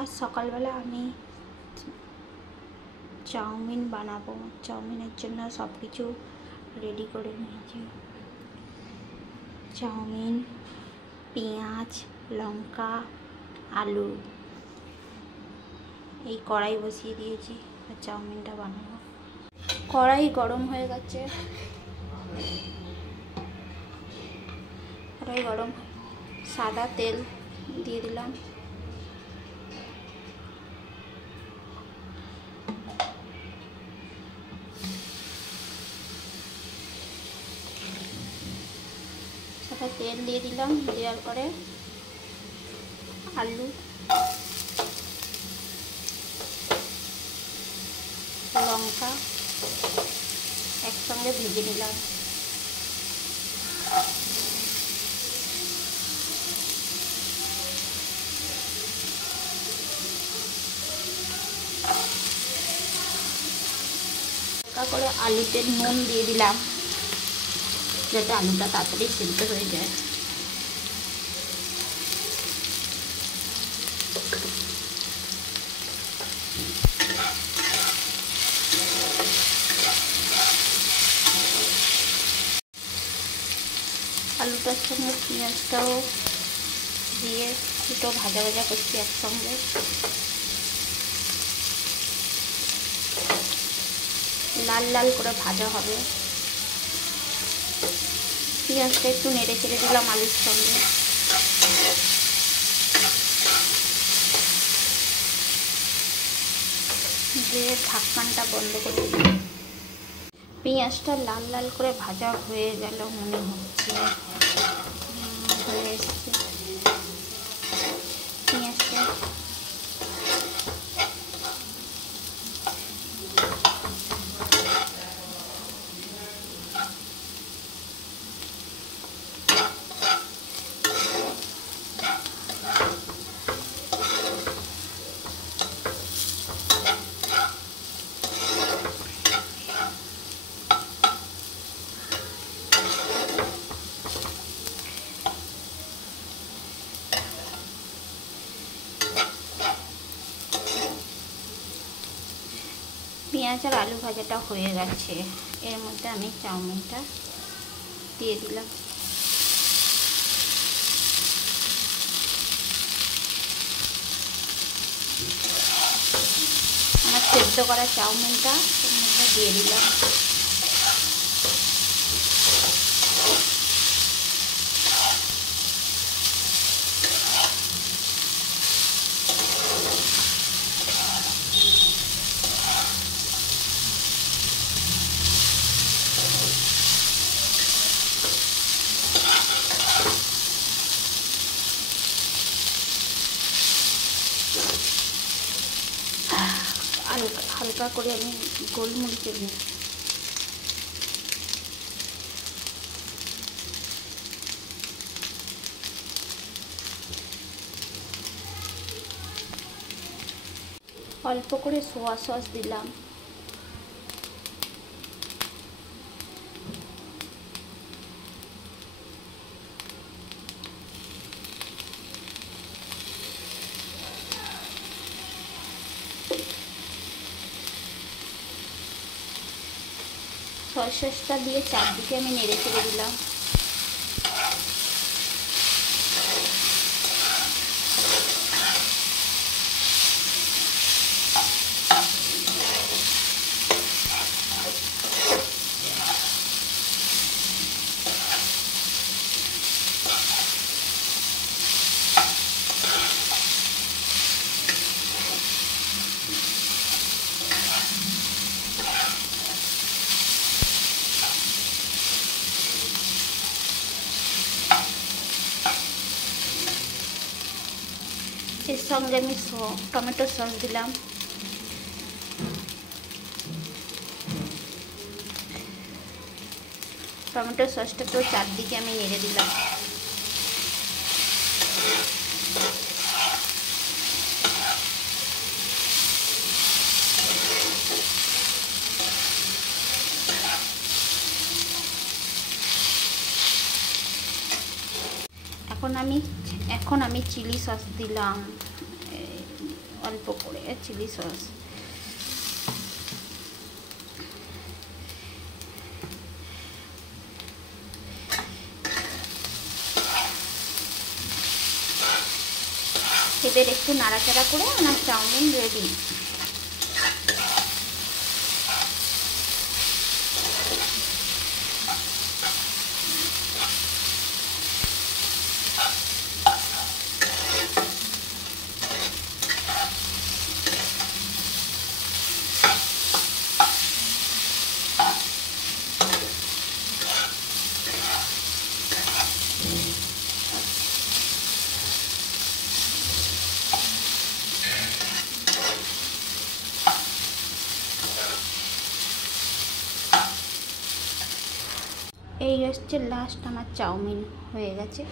আজ সকালবেলা আমি চাউমিন বানাবো। চাউমিনের জন্য সব কিছু রেডি করে নিয়েছি। চাউমিন, পেঁয়াজ, লঙ্কা, আলু, এই কড়াই বসিয়ে দিয়েছি আর চাউমিনটা বানাবো। কড়াই গরম হয়ে গেছে, কড়াই গরম, সাদা তেল দিয়ে দিলাম। সাদা তেল দিয়ে দিলাম, দেওয়ার পরে আলু, লঙ্কা একসঙ্গে ভেজে নিলাম। হালকা করে আলুতে নুন দিয়ে দিলাম যাতে আলুটা তাড়াতাড়ি সিদ্ধ হয়ে যায়। আলুটার সঙ্গে পেঁয়াজটাও দিয়ে দুটো ভাজা ভাজা করছি একসঙ্গে। লাল লাল করে ভাজা হবে। পেঁয়াজটা একটু নেড়ে চেড়ে দিলাম আলুর সঙ্গে। দিয়ে ঢাকনাটা বন্ধ করে দিলাম। পেঁয়াজটা লাল লাল করে ভাজা হয়ে গেল মনে হচ্ছে, হয়ে এসছে। পেঁয়াজটা পেঁয়াজ আর আলু ভাজাটা হয়ে গেছে। এর মধ্যে আমি চাউমিনটা দিয়ে দিলাম। আমার সেদ্ধ করা চাউমিনটা এর মধ্যে দিয়ে দিলাম। হালকা করে আমি গোলমরিচের অল্প করে সোয়া সস দিলাম। সয়া সসটা দিয়ে চারদিকে আমি নেড়ে চেড়ে দিলাম। এর সঙ্গে আমি টমেটো সস দিলাম। টমেটো সসটাকেও চারদিকে আমি নেড়ে দিলাম। এখন আমি চিলি সস দিলাম। অল্প করে চিলি সস। এবার একটু নাড়াচাড়া করে আমার চাউমিন রেডি। এই হচ্ছে লাস্ট আমার চাউমিন হয়ে গেছে।